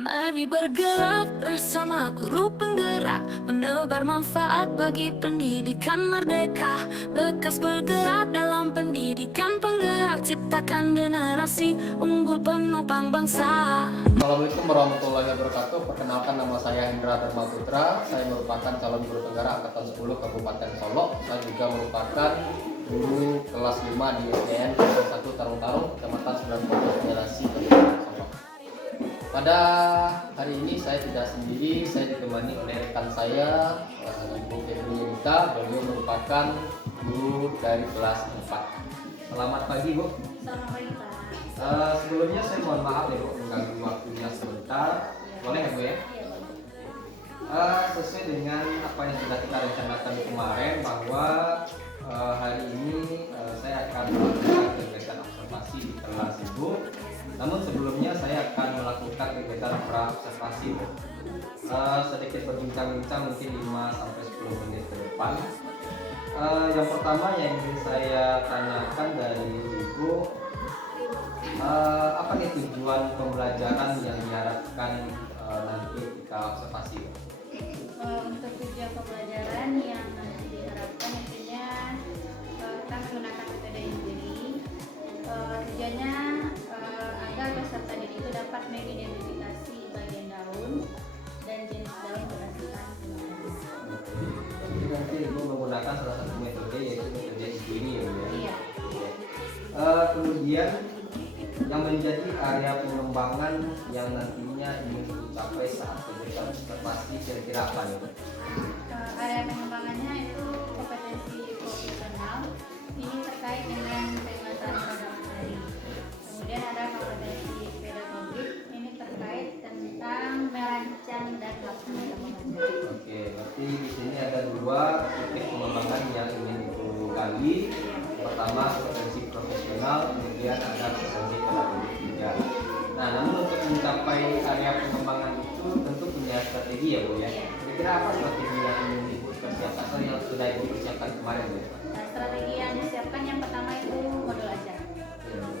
Mari bergerak bersama guru penggerak, menebar manfaat bagi pendidikan merdeka. Lekas bergerak dalam pendidikan penggerak, ciptakan generasi unggul penopang bangsa. Assalamualaikum warahmatullahi wabarakatuh. Perkenalkan, nama saya Hendra Dharma Putra. Saya merupakan calon guru penggerak angkatan 10 Kabupaten Solok. Saya juga merupakan guru kelas 5 di SDN 1 Tarung-Tarung, Kecamatan 90 Generasi Kabupaten Solok. Pada hari ini saya tidak sendiri, saya ditemani oleh rekan saya, Ibu Febri Yunita. Beliau merupakan guru dari kelas 4. Selamat pagi, Bu. Selamat pagi, Pak. Sebelumnya saya mohon maaf ya, Bu, mengganggu waktunya sebentar. Boleh ya, Bu ya? Iya, boleh. Sesuai dengan apa yang sudah kita rencanakan kemarin, bahwa hari ini saya akan melakukan kegiatan observasi di kelas Ibu. Namun sebelumnya saya akan melakukan kegiatan pra-observasi, Bu. Sedikit berbincang-bincang mungkin 5-10 menit ke depan. Yang pertama yang ingin saya tanyakan dari Ibu, apa nih tujuan pembelajaran yang diharapkan nanti ketika observasi? Untuk tujuan pembelajaran yang nanti diharapkan intinya kita menggunakan metode Injili. Tujuannya agar peserta didik itu dapat mengidentifikasi bagian daun dan jenis daun berdasarkan jenis. Jadi nanti Ibu menggunakan salah satu metode, yaitu metode Injili ya, Bu ya? Iya. Kemudian yang menjadi area pengembangan yang nantinya ingin dicapai saat kegiatan observasi kira-kira apa nih? Area pengembangannya itu kompetensi profesional. Ini terkait dengan penguasaan pada materi. Kemudian ada kompetensi pedagogik. Ini terkait tentang merancang dan melaksanakan pengajaran. Oke, berarti di sini ada dua titik pengembangan yang ingin Ibu gali. Pertama kompetensi profesional, kemudian ada kompetensi pedagogik juga. Nah, namun untuk mencapai area pengembangan itu tentu punya strategi ya, Bu ya. Kira-kira apa strategi yang ingin Ibu persiapkan atau yang sudah Ibu persiapkan kemarin, Bu? Nah, strategi yang disiapkan yang pertama itu modul ajar.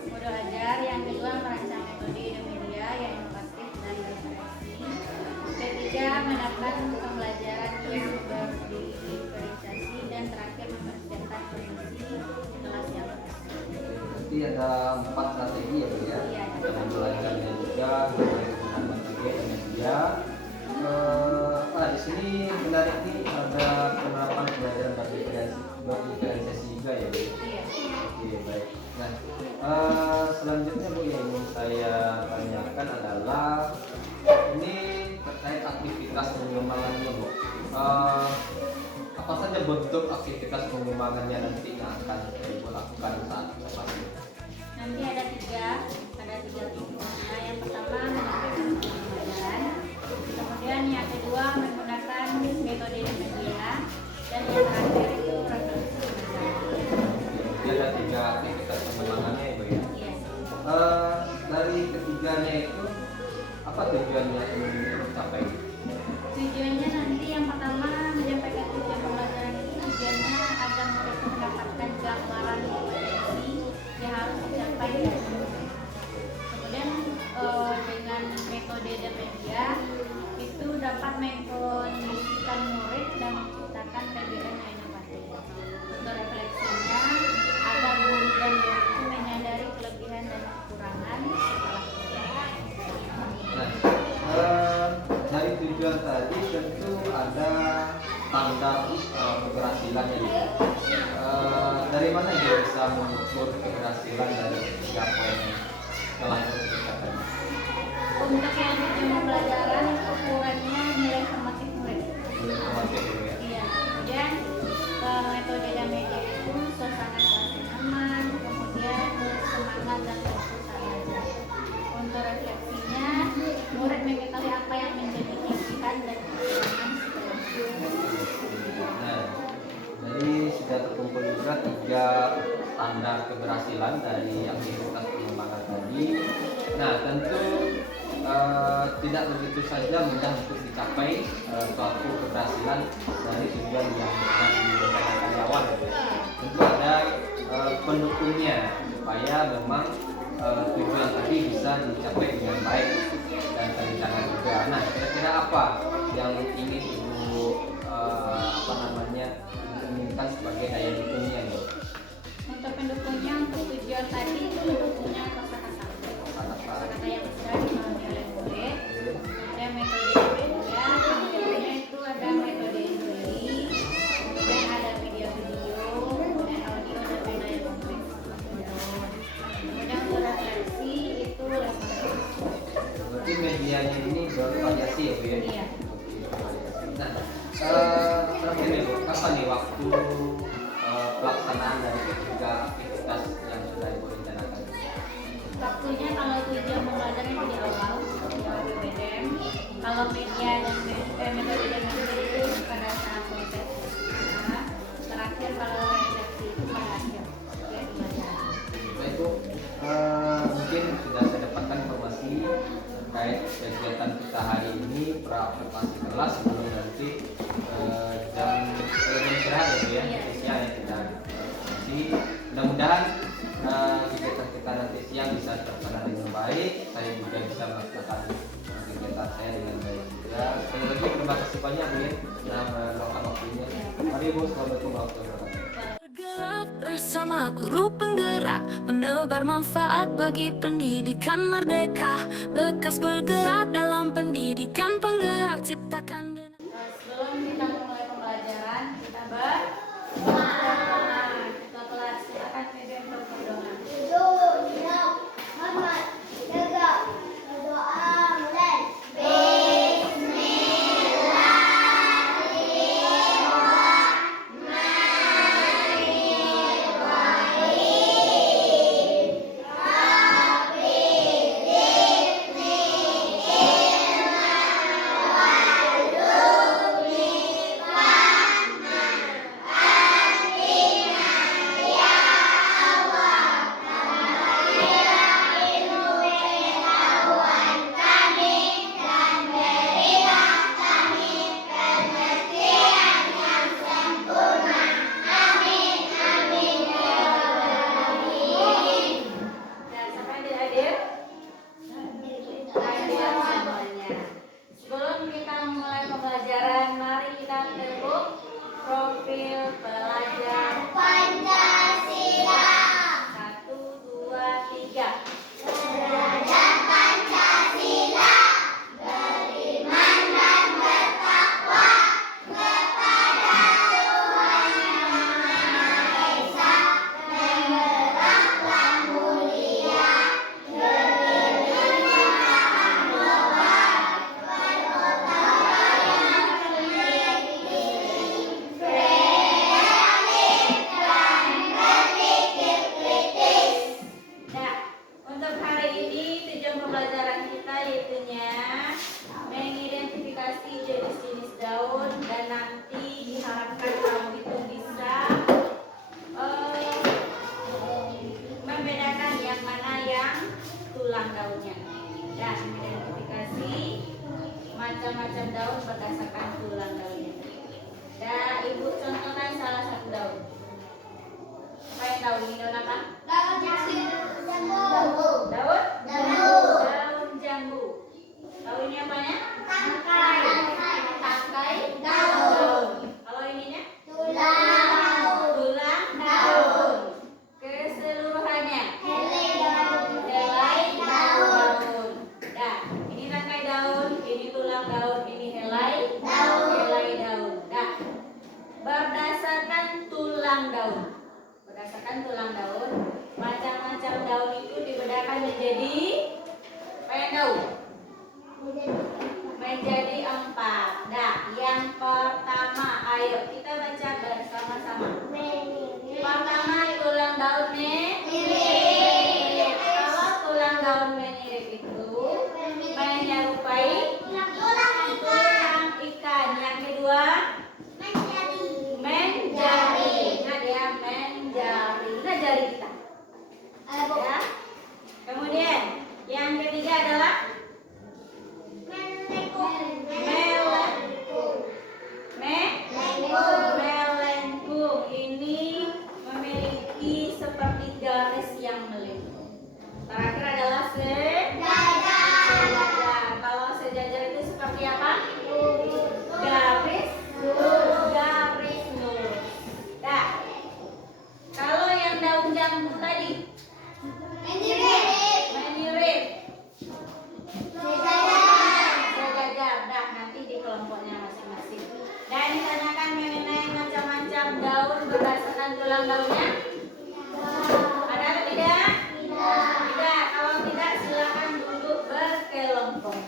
Modul ajar, yang kedua merancang metode dan media yang inovatif dan bervariasi. Ketiga, menerapkan pembelajaran yang berdifferensiasi, dan terakhir mempersiapkan kondisi kelas yang bagus. Berarti ada 4 strategi ya, Bu ya. Iya. Ada modul ajarnya juga, kemudian metode dan media. Di sini menarik nih, ada penerapan pembelajaran berdifferensiasi juga ya, Bu. Iya. Oke, baik. Nah, selanjutnya, Bu, yang ingin saya tanyakan adalah ini terkait aktivitas pengembangannya, Bu. Apa saja bentuk aktivitas pengembangannya nanti yang akan Ibu lakukan saat observasi? Nanti ada tiga tipe. Nah, yang pertama menggunakan pembelajaran, kemudian yang kedua menggunakan metode dan media, dan yang terakhir itu refleksi pembelajaran. Jadi ada 3 aktivitas pengembangannya, Ibu ya. Iya. Dari ketiganya itu apa tujuannya ingin dicapai? Tujuannya nanti yang pertama menyampaikan tujuan pembelajaran itu tujuannya agar mereka mendapatkan gambaran kompetensi yang harus dicapai. Kemudian dengan metode dan media itu dapat mengkondisikan murid dan menciptakan PBM yang inovatif. Untuk refleksinya, agar guru dan murid itu menyadari kelebihan dan kekurangan setelah belajar. Nah, dari tujuan tadi tentu ada standar keberhasilannya. Dari mana dia bisa mengukur keberhasilan dari 3 poin telah disebutkan? Untuk yang tujuan pembelajaran itu ukurannya nilai formatif murid. Belum formatif dulu ya. Iya. Kemudian metode dan media itu suasana kelas yang aman, kemudian murid semangat dan fokus saat belajar. Untuk refleksinya, murid mengetahui apa yang menjadi kelebihan dan kekurangan setelah belajar. Nah, jadi sudah terkumpul juga 3 standar keberhasilan dari aktivitas pengembangan tadi. Nah, tentu tidak begitu saja mudah untuk dicapai suatu keberhasilan dari tujuan yang sudah direncanakan di awal. Tentu ada pendukungnya supaya memang tujuan tadi bisa dicapai dengan baik dan terencana. medianya ini bervariasi ya Bu ya? Iya. Nah, terakhir nih Bu, kapan nih waktu pelaksanaan dari ketiga aktivitas yang sudah Ibu rencanakan? Waktunya kalau 7 jam pembelajaran itu di awal PPDM. Kalau media dan metode dan metode itu pada saat proses. Nah, terakhir kalau refleksi itu pada akhir pembelajaran. Baik Bu, mungkin sudah saya dapatkan informasi terkait kegiatan kita hari ini pra-observasi kelas sebelum nanti jam istirahat ya Bu ya, Iya. siang ya kita observasi. Mudah-mudahan kegiatan kita nanti siang bisa terlaksana dengan baik. Saya juga bisa melaksanakan kegiatan saya dengan baik juga. Sekali lagi terima kasih banyak Bu ya sudah meluangkan waktunya. Mari Bu, assalamualaikum warahmatullahi wabarakatuh. Bergerak bersama guru penggerak, menebar manfaat bagi pendidikan merdeka. Bekas bergerak dalam pendidikan penggerak ciptakan. Sebelum kita mulai pembelajaran, kita kelas silakan PBM berdoa. Dan siapa yang tidak hadir? Hadir semuanya. Sebelum kita mulai pembelajaran, mari kita tekuk profil pelajar Pancasila. 1, 2, 3. Nah, untuk hari ini tujuan pembelajaran kita yaitunya mengidentifikasi jenis-jenis daun dan nanti diharapkan kamu itu bisa membedakan yang mana yang tulang daunnya dan mengidentifikasi macam-macam daun berdasarkan tulang daunnya. Dan Ibu contohkan salah satu daun. Apa yang daun ini? Daun apa? Daun jambu. Tahu ini apanya? Tangkai daun. Kalau ininya? Tulang daun. Keseluruhannya? Helai daun. Nah, ini tangkai daun, ini tulang daun, ini helai daun. Nah, berdasarkan tulang daun, macam-macam daun itu dibedakan menjadi apa yang daun? Menjadi 4. Nah, yang pertama, ayo kita baca bersama-sama. Pertama, tulang daun menirip. Kalau tulang daun menirip itu menyerupai tulang ikan. Yang kedua, menjari. Nah, dia menjari. Nah, jari kita. Ya. Kemudian yang ketiga adalah melengkung. Ini memiliki seperti garis yang melengkung. Terakhir adalah sejajar. Kalau sejajar itu seperti apa? Garis lurus. Nah, kalau yang daun jambu tadi menirip. Sejajar. Dah, nanti di kelompoknya masing-masing. Dan ditanyakan mengenai macam-macam daun berdasarkan tulang daunnya. Ada atau tidak? Tidak. Kalau tidak, silakan duduk berkelompok.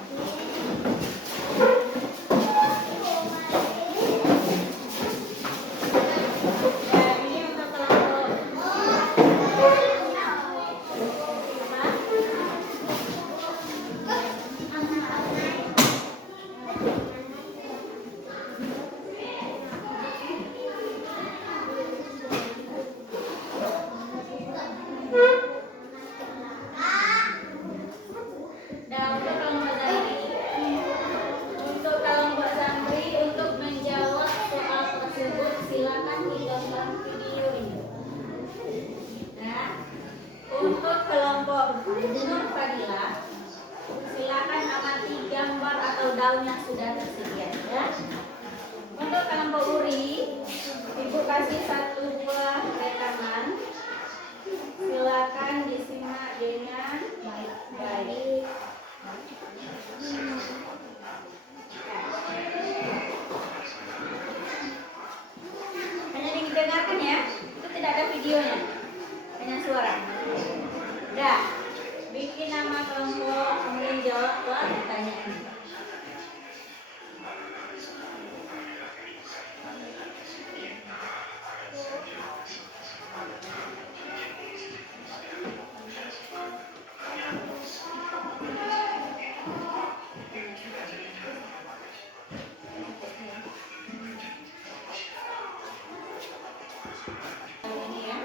gambar atau daun yang sudah tersedia ya. Untuk kelompok Uri, Ibu kasih 1 buah rekaman. Silakan disimak dengan baik-baik. Hanya didengarkan ya, itu tidak ada videonya, hanya suara. Udah, bikin nama kelompok, kemudian jawab pertanyaan. Ini ya.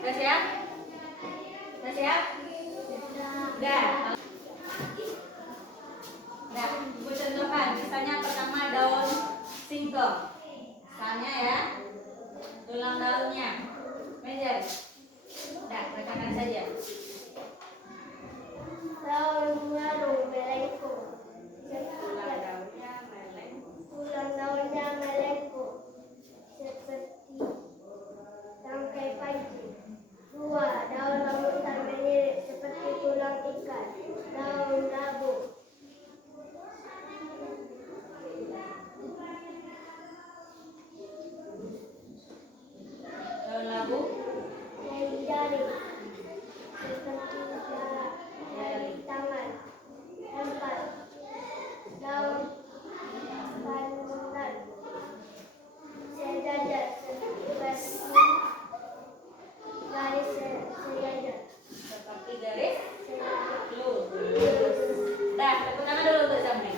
Udah siap? Udah siap? Udah. Nah, gue contohkan. Misalnya pertama daun singkong. Misalnya ya, tulang daunnya. Meja. Udah, rekakan saja. Daunnya melengkung. Tulang daunnya melengkung. Tulang daunnya melengkung seperti tangkai paji. 2. Daun rambutan melirik seperti tulang ikan. Daun labu. Daun labu. Jari seperti jari tangan. 4. Daun pandan sejajar seperti garis sejajar. Seperti garis lurus. Dah, tepuk tangan dulu untuk Zamri.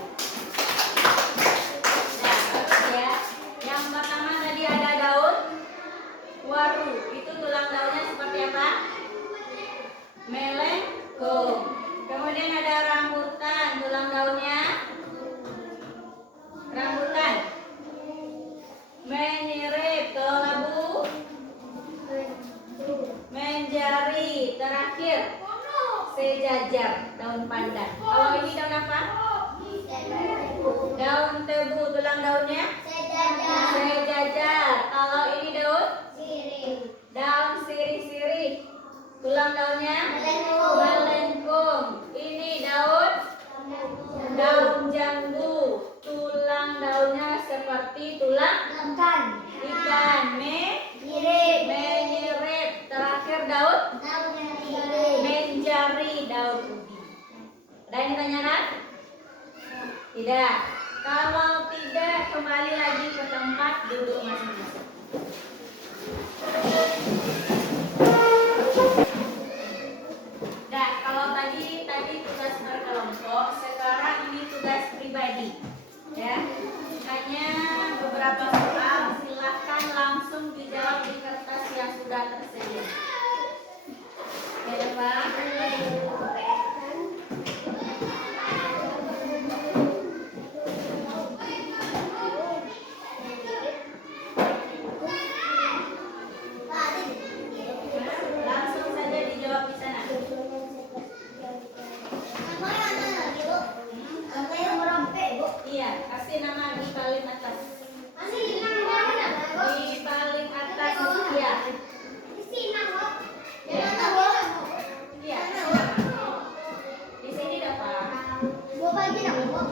Nah, bagus ya. Yang pertama tadi ada daun waru. Itu tulang daunnya seperti apa? Melengkung. Kemudian ada rambutan. Tulang daunnya rambutan. Menyirip. Kalau labu menjari. Terakhir sejajar. Daun pandan. Kalau ini daun apa? Daun tebu. Tulang daunnya sejajar. Kalau ini daun daun sirih-sirih. Tulang daunnya melengkung. Ini daun jambu. Tulang daunnya seperti tulang ikan. Menyirip. Terakhir daun menjari. Daun ubi. Ada yang ditanyakan? Tidak. Kalau tidak, kembali lagi ke tempat duduk masing-masing. Nah, kalau tadi tugas berkelompok, sekarang ini tugas pribadi, ya. Hanya beberapa soal, silahkan langsung dijawab di kertas yang sudah tersedia. Ya, Pak.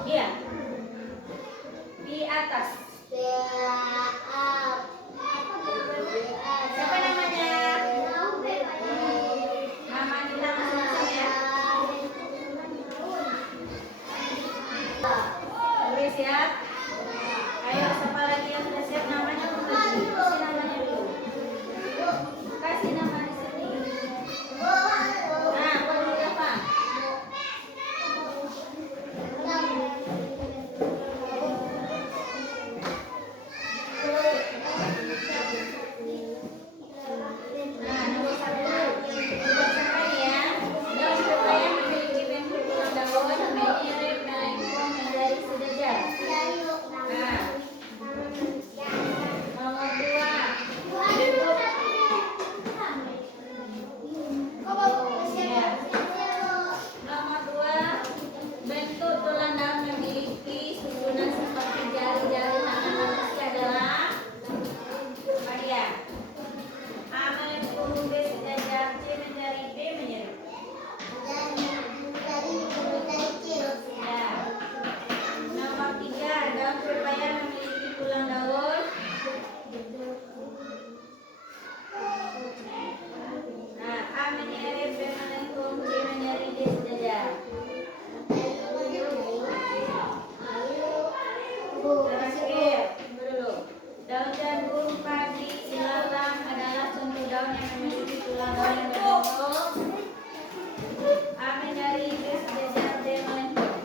Dia. Di atas. Siapa namanya? Nama kita masing-masing ya. Udah siap? Ayo, siapa lagi yang sudah siap namanya? Kasih namanya dulu. Kasih nama di sini. Nah, perlu apa? Nah, nomor 1. Siapa ya? Daun pepaya memiliki bentuk tulang daun, mirip melengkung menjadi sejajar. Nah, nomor 2. Nomor 2, bentuk tulang daun memiliki susunan seperti jari-jari tangan manusia adalah apa dia? A melengkung, B sejajar, C menjari, D menyerip. Ya. Nomor 3, daun pepaya memiliki tulang daun. Nah, A menyerip, B melengkung, C menyari, D sejajar. Terakhir, tunggu dulu. Daun jagung, padi, ilalang adalah contoh daun yang memiliki tulang daun yang berbentuk. A menyari, B sejajar, D melengkung.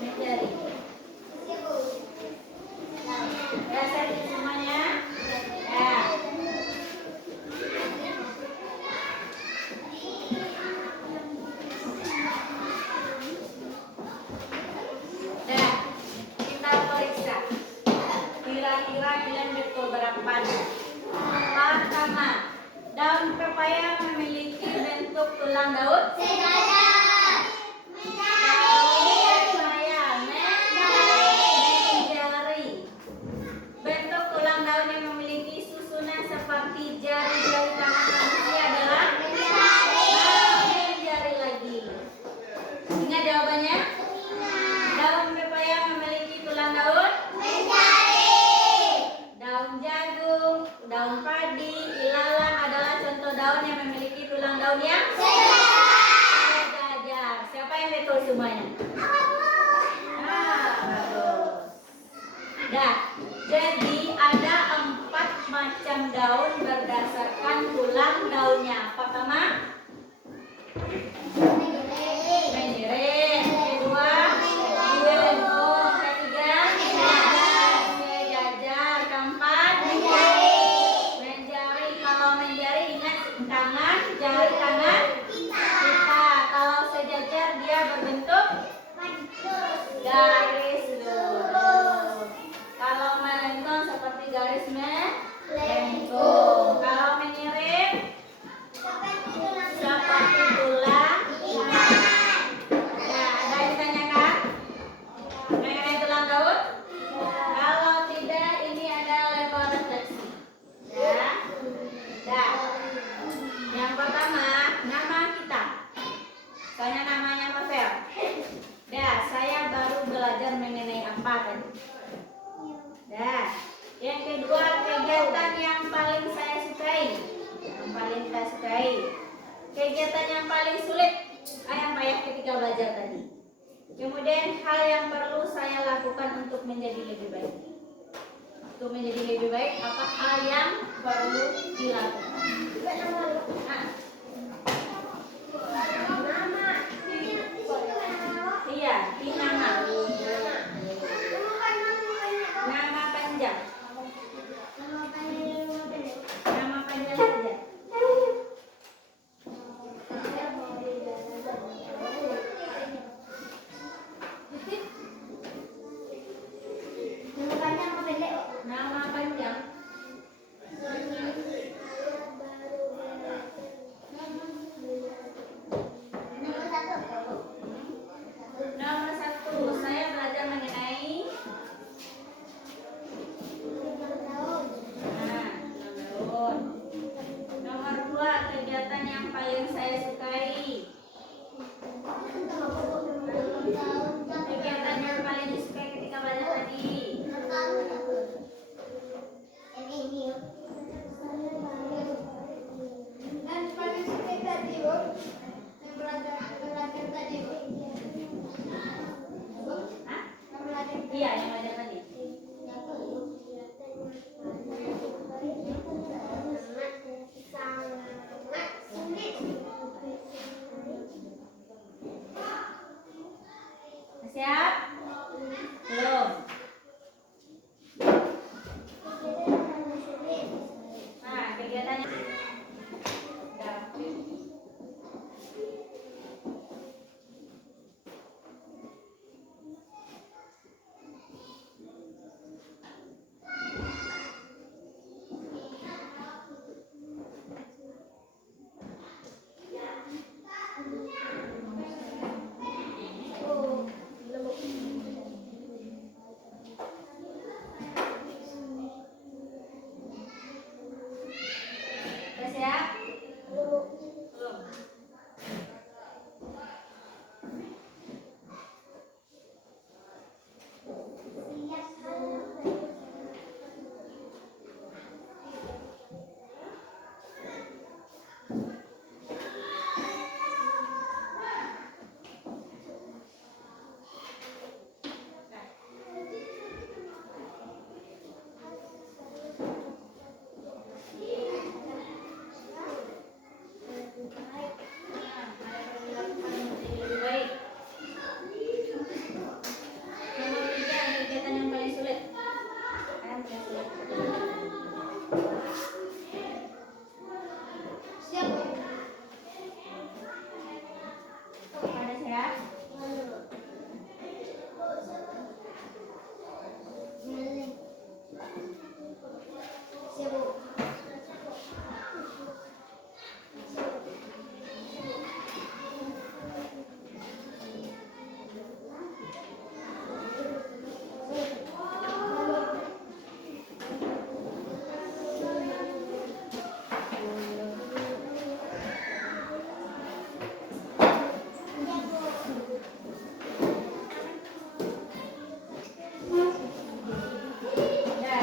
Mencari. Ya, saya semuanya. Ya. Nah, kita periksa. Kira-kira kalian betul berapa? Pertama, daun pepaya memiliki bentuk tulang daun. Menjari. Bentuk tulang daun yang memiliki susunan seperti jari-jari tangan manusia adalah menjari lagi. Ingat jawabannya? Daun pepaya memiliki tulang daun. Daun jagung, daun padi, ilalang adalah contoh daun yang memiliki tulang daun yang sejajar. Siapa yang betul semuanya? Bagus. Nah, jadi ada 4 macam daun berdasarkan tulang daunnya. Pertama, menyeret. Kedua, melengkung. Ketiga, sejajar. Keempat, menjari. Kalau menjari ingat tangan, jari tangan kita. Kalau sejajar dia berbentuk garis lurus. Kalau melengkung seperti garis melengkung. Kalau menyeret seperti tulang. Ya, ada yang ditanyakan mengenai tulang daun? Kalau tidak, ini ada level refleksi. Ya. Nah, yang pertama nama kita. Soalnya namanya Pavel. Ya, saya baru belajar mengenai apa tadi. Nah, yang kedua kegiatan yang paling saya sukai. Yang paling saya sukai. Kegiatan yang paling sulit yang payah ketika belajar tadi. Kemudian hal yang perlu saya lakukan untuk menjadi lebih baik. Untuk menjadi lebih baik, apa hal yang perlu dilakukan? Iya, di nama. Nama panjang. Nama panjang saja. Nama panjang. Siap? Belum. Nah, kegiatannya. Udah. Udah siap? Belum. Lebih baik. Nomor 3, kegiatan yang paling sulit. Yang paling sulit. Siap. Pada siap? Siap, Bu.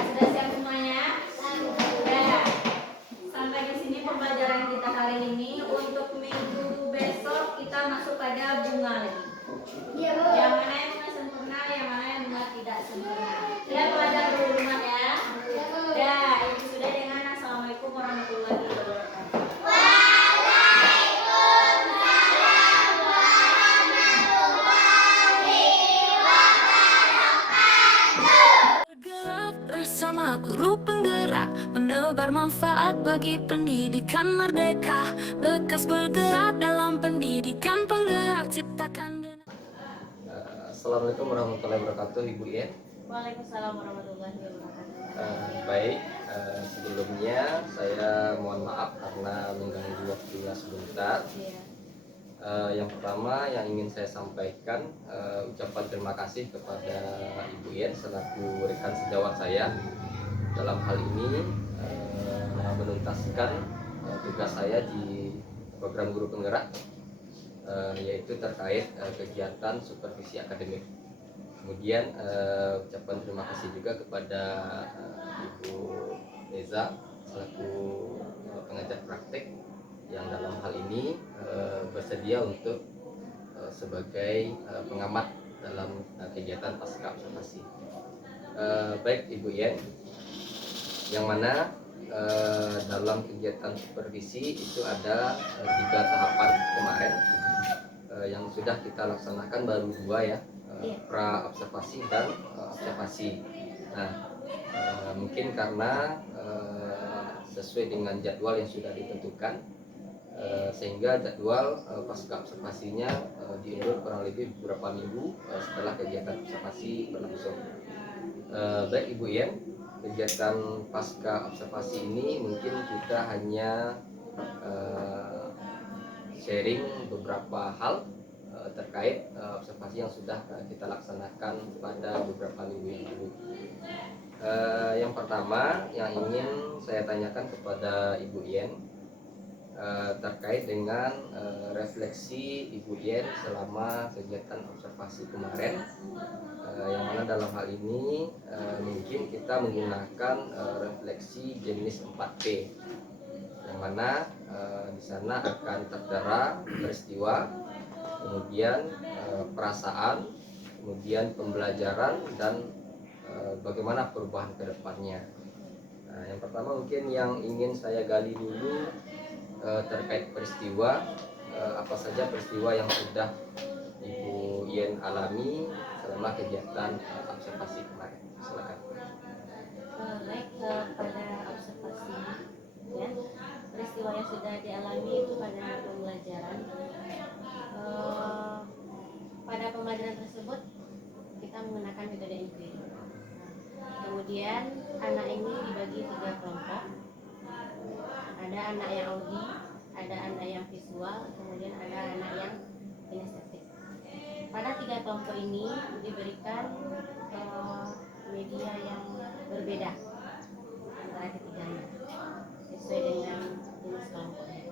Sudah siap semuanya? Sudah. Sampai di sini pembelajaran kita hari ini. Untuk minggu besok kita masuk pada bunga lagi. Iya, Bu. Yang mana yang bunga sempurna, yang mana yang bunga tidak sempurna. Kita belajar dulu bunga ya. Ya, itu sudah dengan assalamualaikum warahmatullahi wabarakatuh. Bergerak bersama guru penggerak, menebar manfaat bagi pendidikan merdeka. Bekas bergerak dalam pendidikan penggerak ciptakan. Assalamualaikum warahmatullahi wabarakatuh, Ibu Ien. Waalaikumsalam warahmatullahi wabarakatuh. Baik, sebelumnya saya mohon maaf karena mengganggu waktunya sebentar. Iya. Yang pertama yang ingin saya sampaikan, ucapan terima kasih kepada Ibu Ien selaku rekan sejawat saya dalam hal ini menuntaskan tugas saya di program guru penggerak, yaitu terkait kegiatan supervisi akademik. Kemudian ucapan terima kasih juga kepada Ibu Eza selaku pengajar praktek yang dalam hal ini bersedia untuk sebagai pengamat dalam kegiatan pasca observasi. Baik Ibu Yen, yang mana dalam kegiatan supervisi itu ada 3 tahapan kemarin yang sudah kita laksanakan, baru 2 ya, pra observasi dan observasi. Nah, mungkin karena sesuai dengan jadwal yang sudah ditentukan, sehingga jadwal pasca observasinya diundur kurang lebih beberapa minggu setelah kegiatan observasi berlangsung. Baik Ibu Yen, kegiatan pasca observasi ini mungkin kita hanya sharing beberapa hal terkait observasi yang sudah kita laksanakan pada beberapa minggu yang lalu. Yang pertama yang ingin saya tanyakan kepada Ibu Yen terkait dengan refleksi Ibu Yen selama kegiatan observasi kemarin, yang mana dalam hal ini mungkin kita menggunakan refleksi jenis 4P, yang mana di sana akan tertera peristiwa, kemudian perasaan, kemudian pembelajaran, dan bagaimana perubahan ke depannya. Nah, yang pertama mungkin yang ingin saya gali dulu terkait peristiwa, apa saja peristiwa yang sudah Ibu Yen alami selama kegiatan observasi kemarin? Silakan. Baik, pada observasi ya, peristiwa yang sudah dialami itu pada pembelajaran. Pada pembelajaran tersebut kita menggunakan metode inquiry. Kemudian anak ini dibagi 3 kelompok. Ada anak yang audi, ada anak yang visual, kemudian ada anak yang kinestetik. Pada 3 kelompok ini diberikan media yang berbeda antara ketiganya sesuai dengan jenis kelompoknya.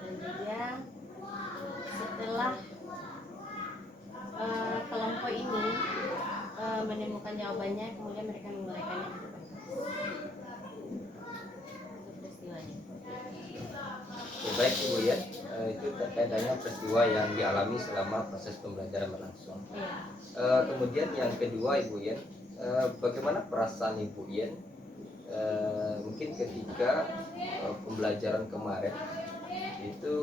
Dan juga setelah kelompok ini menemukan jawabannya, kemudian mereka menguraikannya di depan kelas. Itu peristiwanya. Oke, baik Ibu Yen, itu terkait dengan peristiwa yang dialami selama proses pembelajaran berlangsung. Iya. Kemudian yang kedua Ibu Yen, bagaimana perasaan Ibu Yen mungkin ketika pembelajaran kemarin itu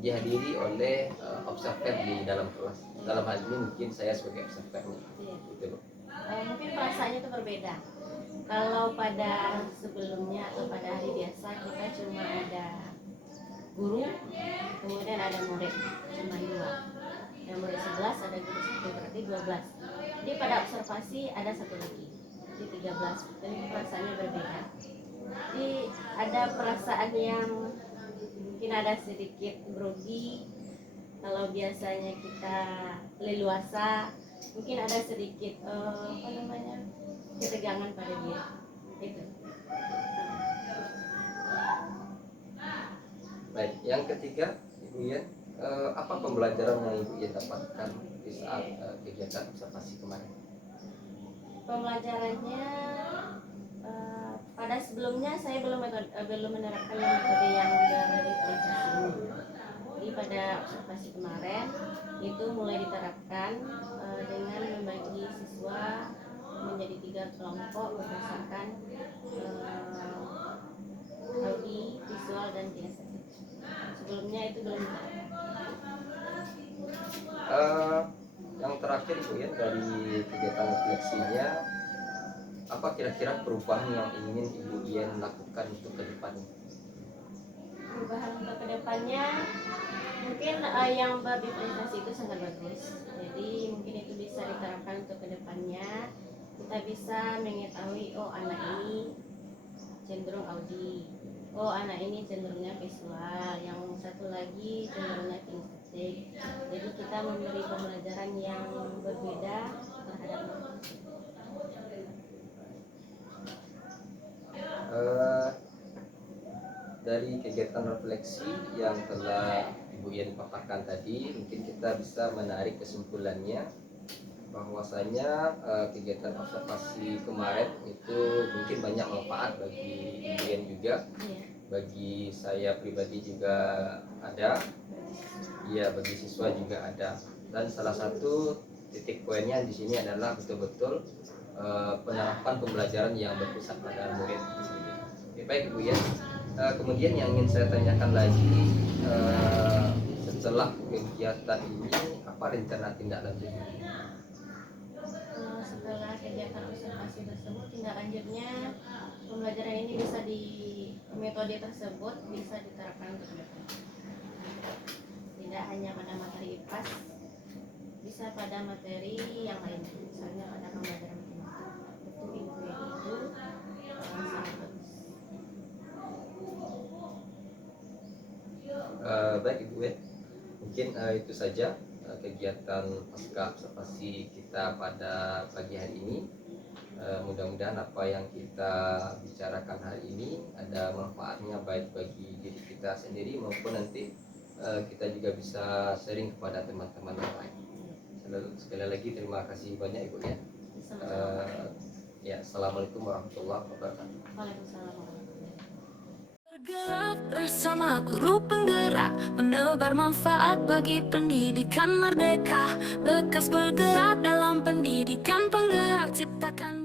dihadiri oleh observer di dalam kelas. Dalam hal ini mungkin saya sebagai observernya. Iya. Gitu loh. Mungkin perasaannya itu berbeda. Kalau pada sebelumnya atau pada hari biasa kita cuma ada guru, kemudian ada murid, cuma 2. Yang murid 11, ada guru 1, berarti 12. Jadi pada observasi ada 1 lagi, jadi 13. Dan perasaannya berbeda. Jadi ada perasaan yang mungkin ada sedikit grogi. Kalau biasanya kita leluasa, mungkin ada sedikit ketegangan pada diri. Itu. Baik, yang ketiga Ibu Yen, apa pembelajaran yang Ibu Yen dapatkan di saat kegiatan observasi kemarin? Pembelajarannya pada sebelumnya saya belum menerapkan metode yang berdifferensiasi ini. Jadi pada observasi kemarin itu mulai diterapkan dengan membagi siswa menjadi 3 kelompok berdasarkan audi, visual, dan kinestetik. Sebelumnya itu belum diterapkan. Yang terakhir Ibu Yen, dari kegiatan refleksinya, apa kira-kira perubahan yang ingin Ibu Yen lakukan untuk ke depannya? Perubahan untuk kedepannya mungkin yang berdifferensiasi itu sangat bagus. Jadi mungkin itu bisa diterapkan untuk kedepannya. Kita bisa mengetahui, oh anak ini cenderung audi, oh anak ini cenderungnya visual, yang satu lagi cenderungnya kinestetik. Jadi kita memberi pembelajaran yang berbeda terhadap mereka. Dari kegiatan refleksi yang telah Ibu Yen paparkan tadi, mungkin kita bisa menarik kesimpulannya bahwasanya kegiatan observasi kemarin itu mungkin banyak manfaat bagi Ibu Yen juga, bagi saya pribadi juga ada, ya bagi siswa juga ada. Dan salah satu titik poinnya di sini adalah betul-betul penerapan pembelajaran yang berpusat pada murid. Oke, baik Ibu Yen. Kemudian yang ingin saya tanyakan lagi, setelah kegiatan ini apa rencana tindak lanjutnya? Setelah kegiatan observasi tersebut, tindak lanjutnya pembelajaran ini bisa metode tersebut bisa diterapkan untuk depan. Tidak hanya pada materi IPAS, bisa pada materi yang lain, misalnya pada pembelajaran matematika. Itu sangat bagus. Baik Ibu Yen, mungkin itu saja kegiatan pasca observasi kita pada pagi hari ini. Mudah-mudahan apa yang kita bicarakan hari ini ada manfaatnya baik bagi diri kita sendiri maupun nanti kita juga bisa sharing kepada teman-teman yang lain. Sekali lagi terima kasih banyak Ibu Yen. Ya, assalamualaikum warahmatullahi wabarakatuh. Waalaikumsalam warahmatullahi wabarakatuh. Bergerak bersama guru penggerak, menebar manfaat bagi pendidikan merdeka. Lekas bergerak dalam pendidikan penggerak, ciptakan